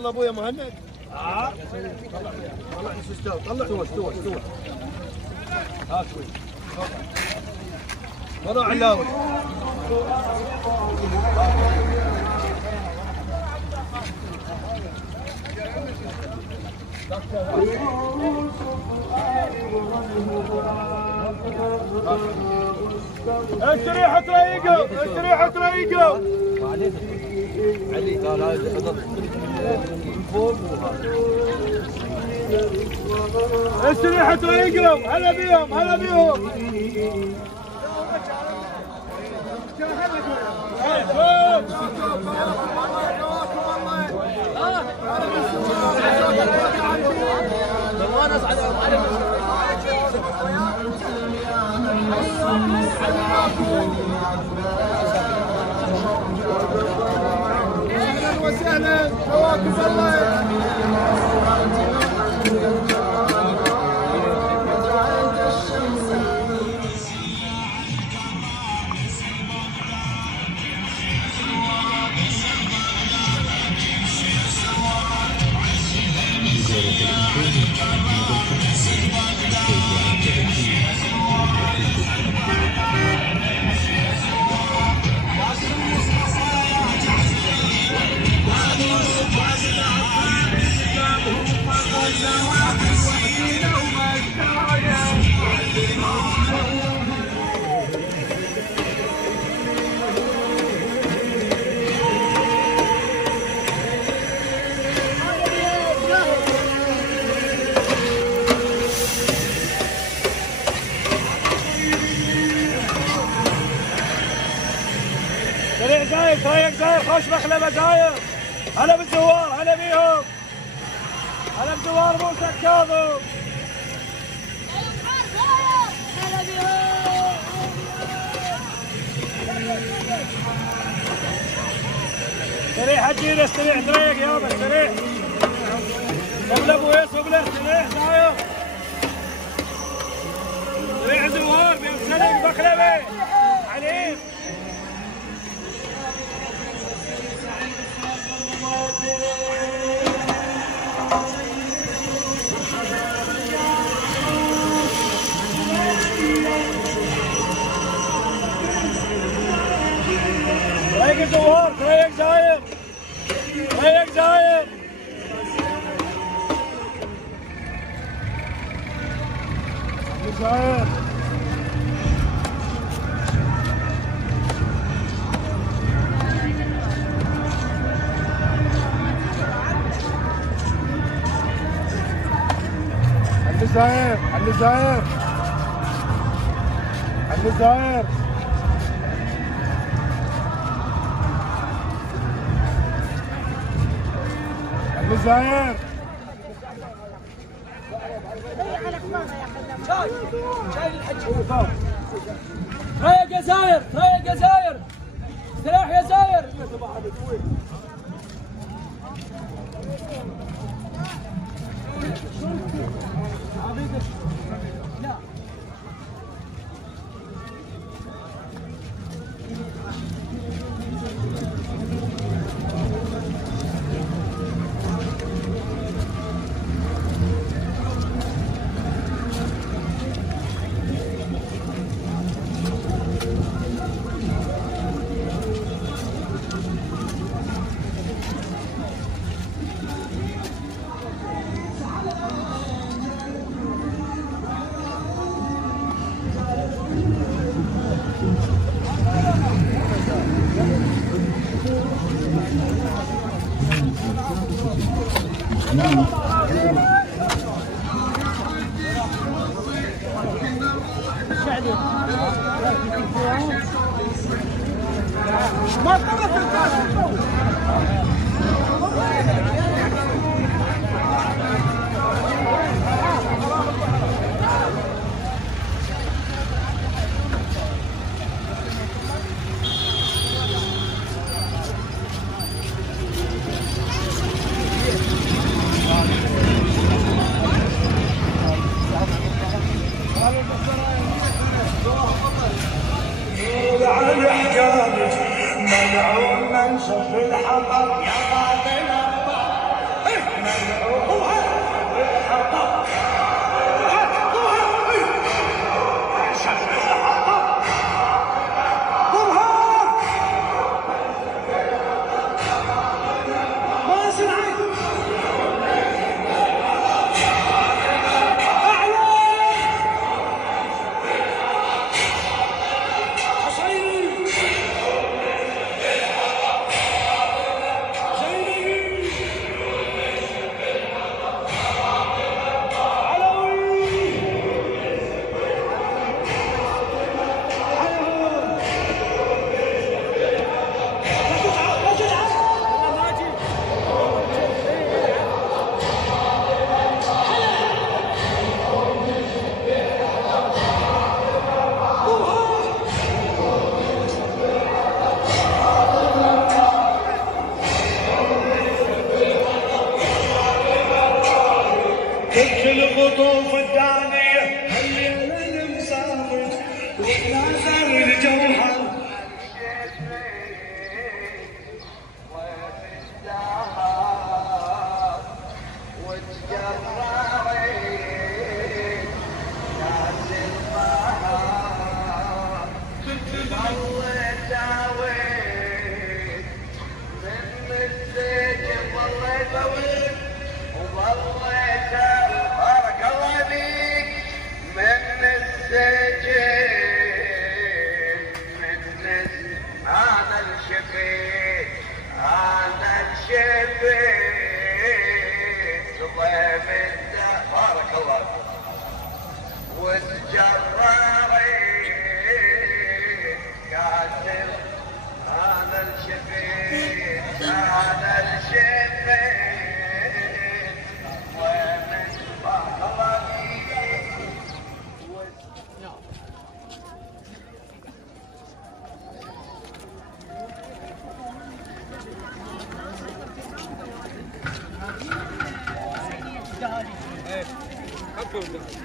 يلا ابويا مهند. طلع استوى طلع استوى ها شوي طلع علاوي. استريحوا تريقوا استريحوا تريقوا. علي قال هذا من فوق. استريحوا تريقوا. هلا بيهم هلا بيهم. اهلا وسهلا حياكم الله. سريع زاير طريق زاير خوش مخلبه زاير. هلا بالزوار هلا بيهم. هلا بزوار موسى الكاظم. هلا بيهم. سريع حجينا سريع طريق يابا سريع. قبل ابو يوسف له سريع زاير. سريع زوار بيمسلك مخلبه عليم. طريق الزوار طريق زاير طريق زاير. زاير زاير علي زاير علي زاير. علي زاير ريق يا زاير ريق يا زاير. استريح يا زاير. ما طلعت الكاس. ملعون منشف الحطب يا فاطمة الخطوف الدانية هالليلة المسافر والناصر الجرحى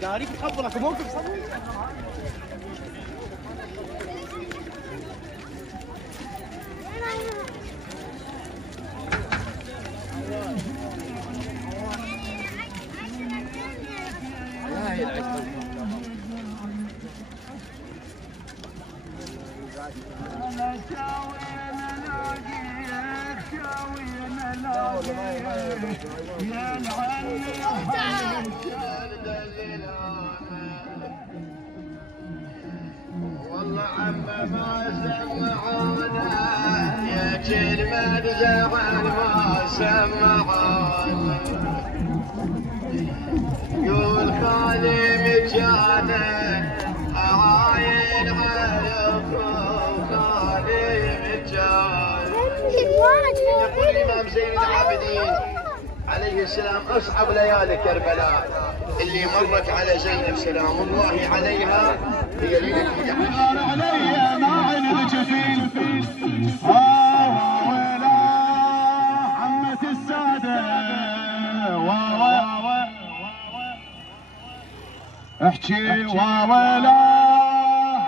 داري بتخبرك موقف صدق والله عم ما سمعونا يا كلمة زمان ما سمعونا يقول خالي مجانا عاين عليكم خالي مجانا يقول الإمام زين العابدين عليه السلام أصعب ليالي كربلاء اللي مرت على زينب سلام الله عليها هي ليلة 11 علي مع الجفين ويلا عمة السادة احكي ويلا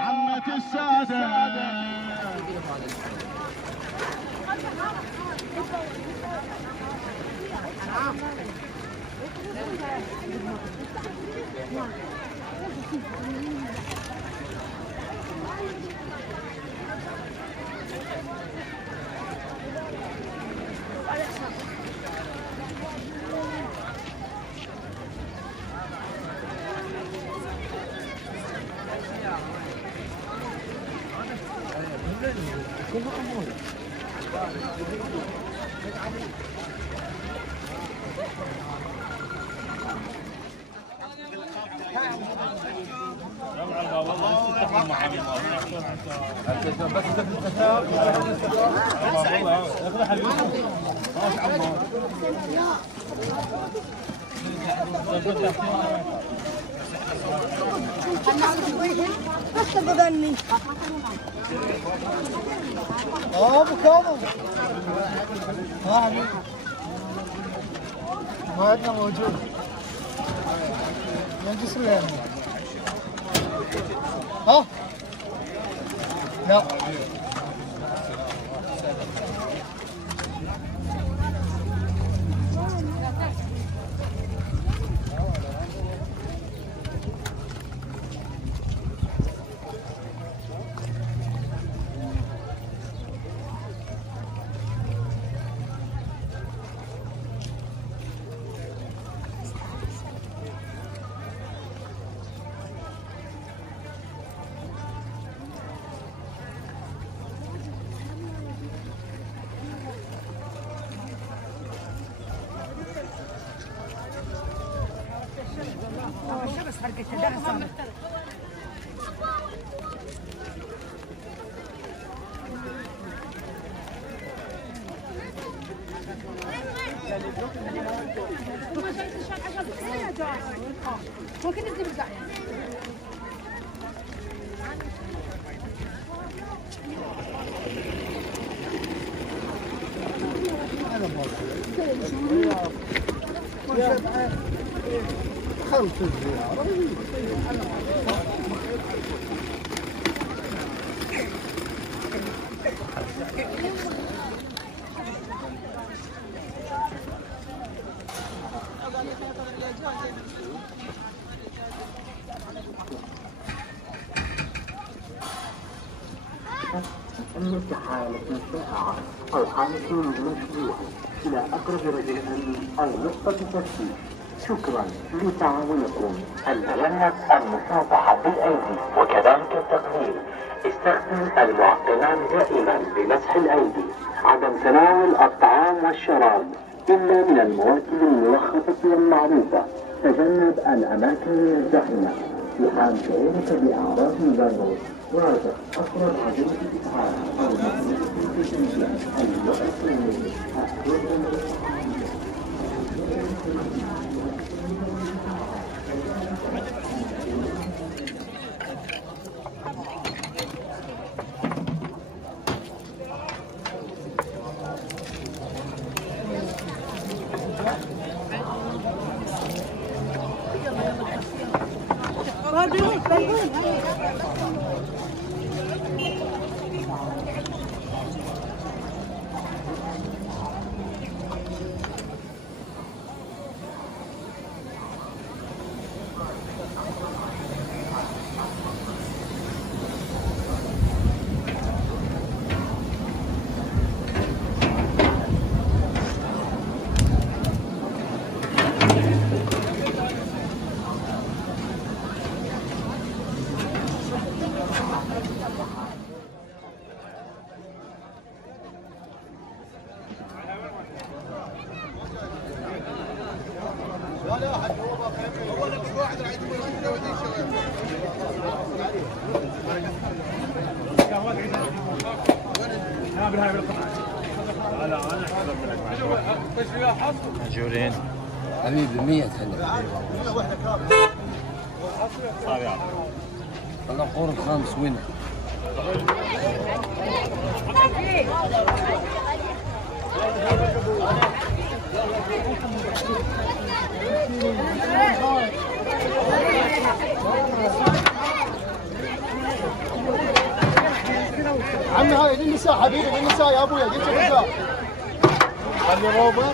عمة السادة ابو كاظم ها حبيبي موعدنا موجود نجلس وين ها لا ممكن نزيد بقى خمس زيارة أنك حالة شائعة أو حالة مشبوهة إلى أقرب رجاء أو نقطة تفتيش. شكرا لتعاونكم. نتجنب المصافحة بالأيدي وكذلك التقليل. استخدم المعقمات دائما بمسح الأيدي. عدم تناول الطعام والشراب إلا من المواكب المرخصة والمعروفة. تجنب الأماكن الزحمة. في حال شعورك بأعراض البرد راجع أقرب عدوى الإسعاف أو مصنع في تنزيل مأجورين حبيبي 100 هلا والله قرب 5 وين عمي هاي للنساء حبيبي للنساء يا ابويا قلت النساء خلي روبر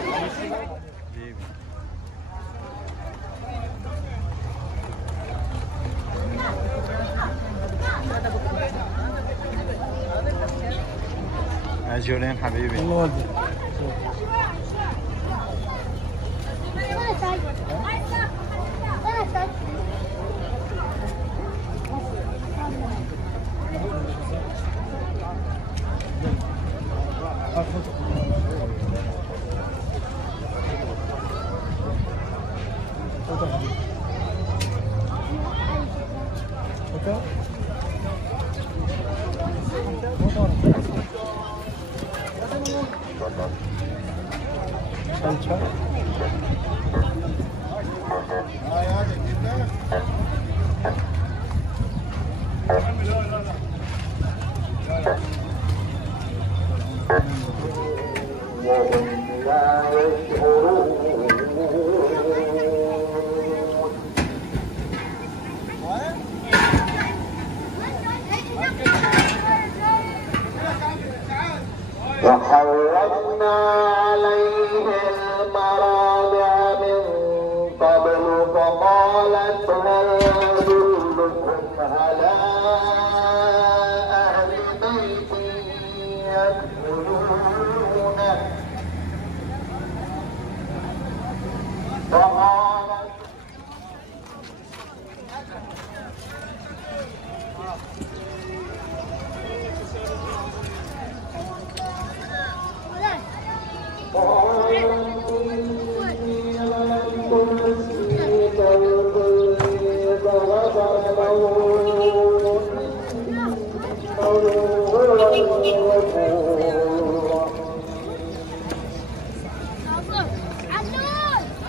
مأجورين حبيبي. الله ودي وحرمنا عليه المراضع من قبل فقالت هل أدلكم على أهل بيت يكفلونه فقالت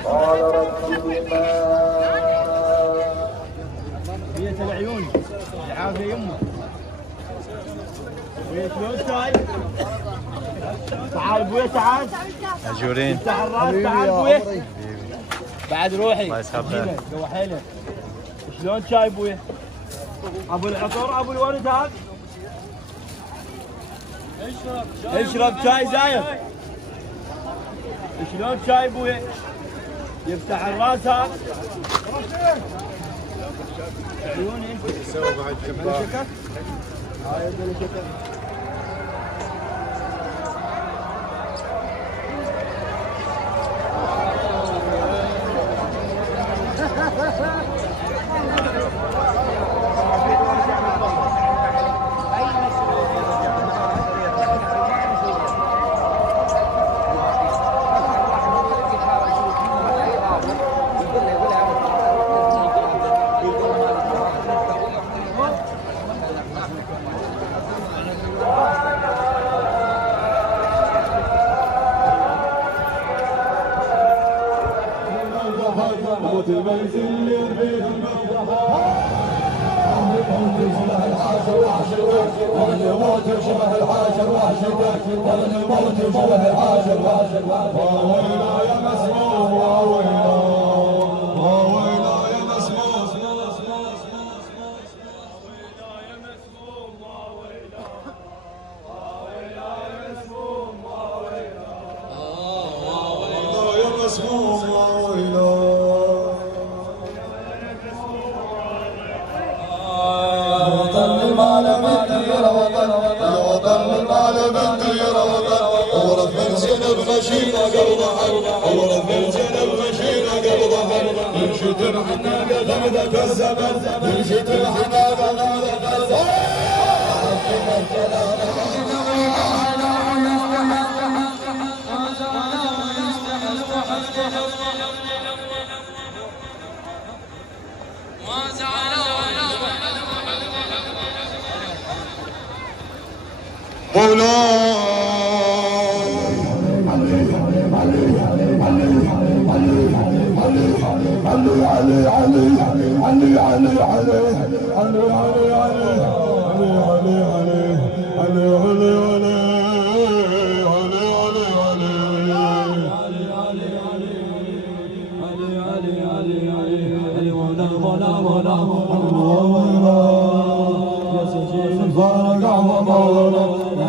قال رب بما بيت العيون العافيه يمه. بيت شلون شاي؟ تعال ابويا تعال. ماجورين. افتح الراس تعال ابويا. بعد روحي. الله يسخبها. قوى حيلك. شلون شاي ابويا؟ ابو العطر ابو الورد هذا. اشرب شاي زايد. شلون شاي ابويا؟ يفتح الراس هذا. عيوني يسوي بعد شباب. هاي شكر.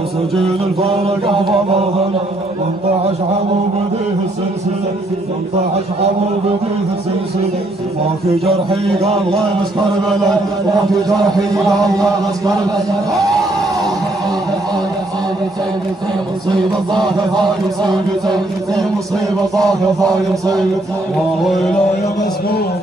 سجين الفرق عظمه 18 عمو بديه السلسله 18 عمو بديه السلسله ما في جرحي قال الله مسكر بلد ما في جرحي قال الله مسكر بلد مصيبة ظاهر هاي مصيبتي مصيبة ظاهر هاي مصيبتي وويلا يا مسكون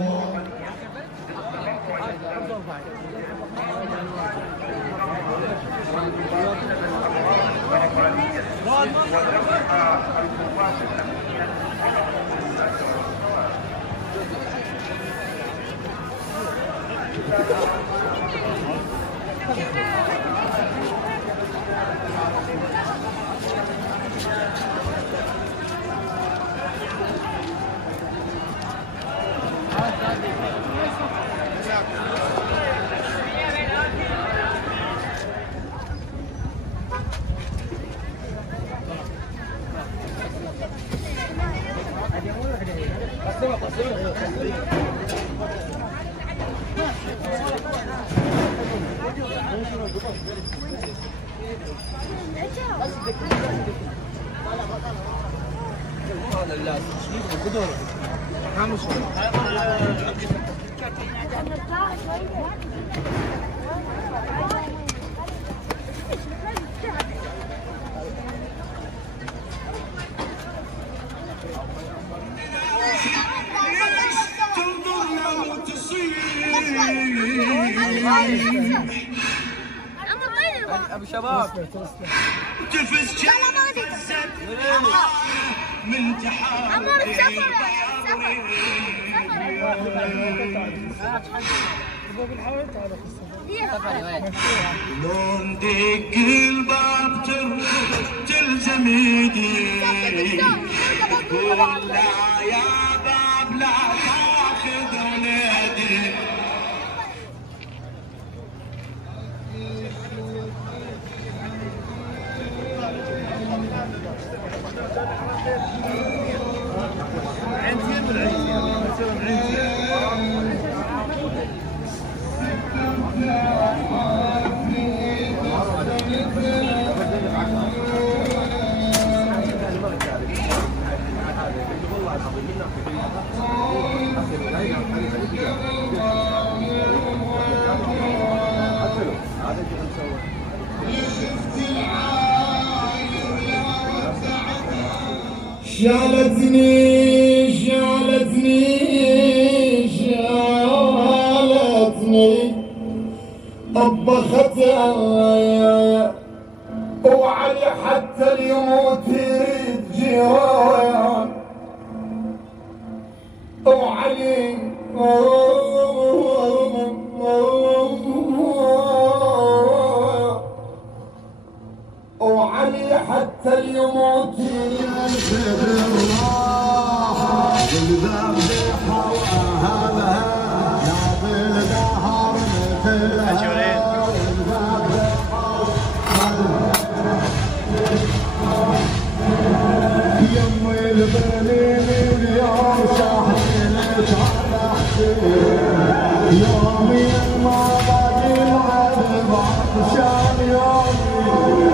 ابو شباب تفز من تحاول لون دق الباب تلزم يدي قول لا يا باب لا تاخذ ولادي شالتني طبخت وعلي حتى اليوم تريد جيران وعلي وعلي حتى اليوم تريد يومي ما باقي العذب عطشان يومي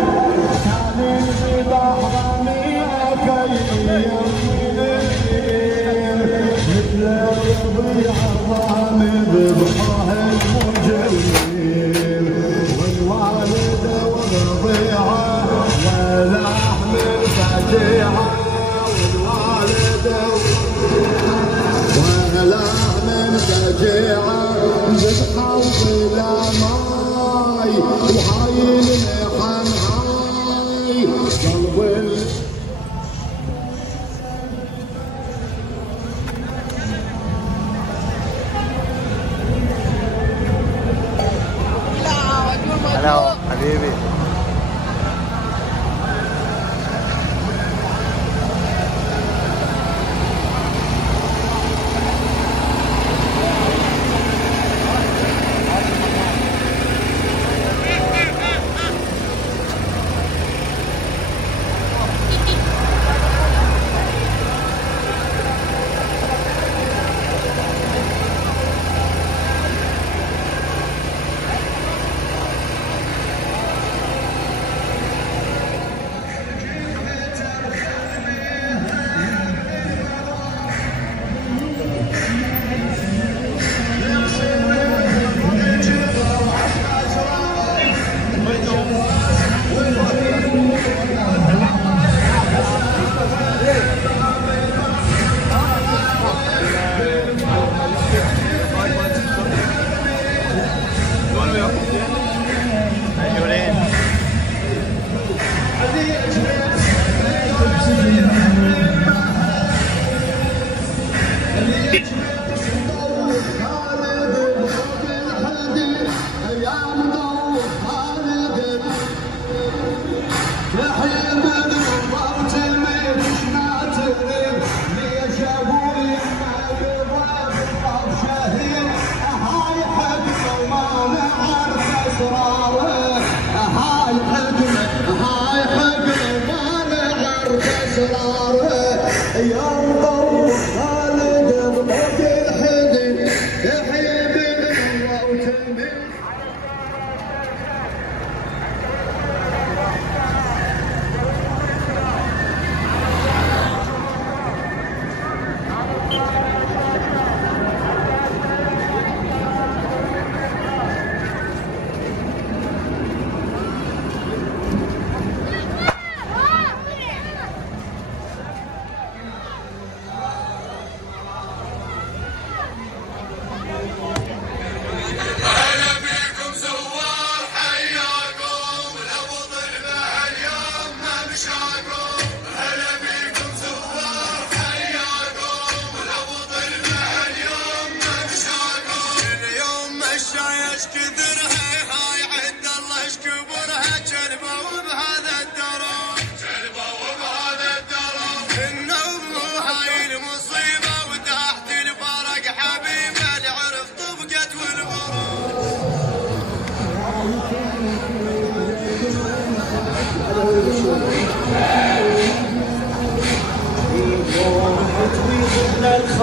كان في بحراني اكيد مثل الربيع الضامد بحره المجمل والوالد والرضيعه ولحم الفجيعه والوالد ولحم الفجيعه ذبحه بلا ماي وهاي المحن هاي قلب هلا حبيبي.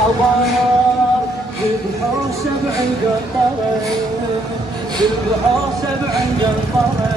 العبار يذبحوا 70 قنطرة يذبحوا 70 قنطرة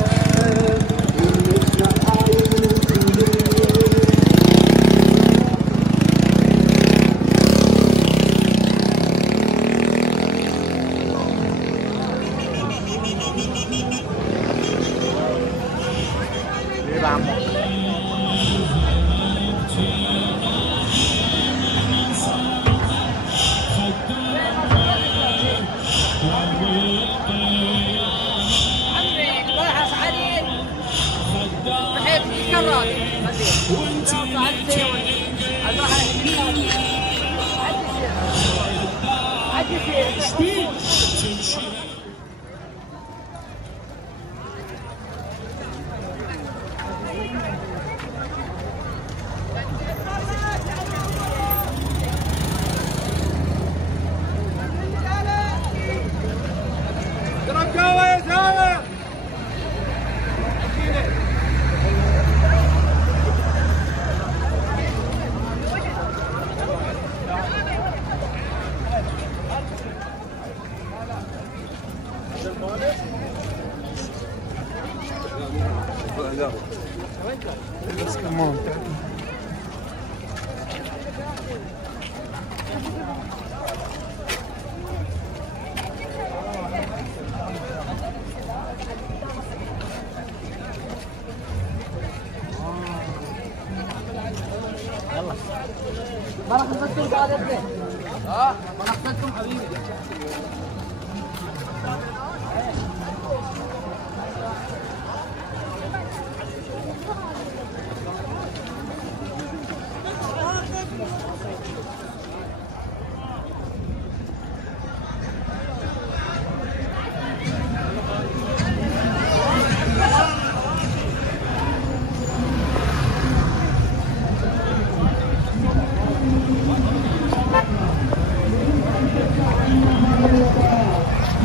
ما راح نفكر بعد اثنين. ما راح نفكر حبيبي.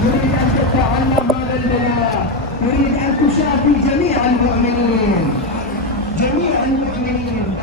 نريد أن تتعلم هذا البلاء، نريد أن تشافي جميع المؤمنين، جميع المؤمنين.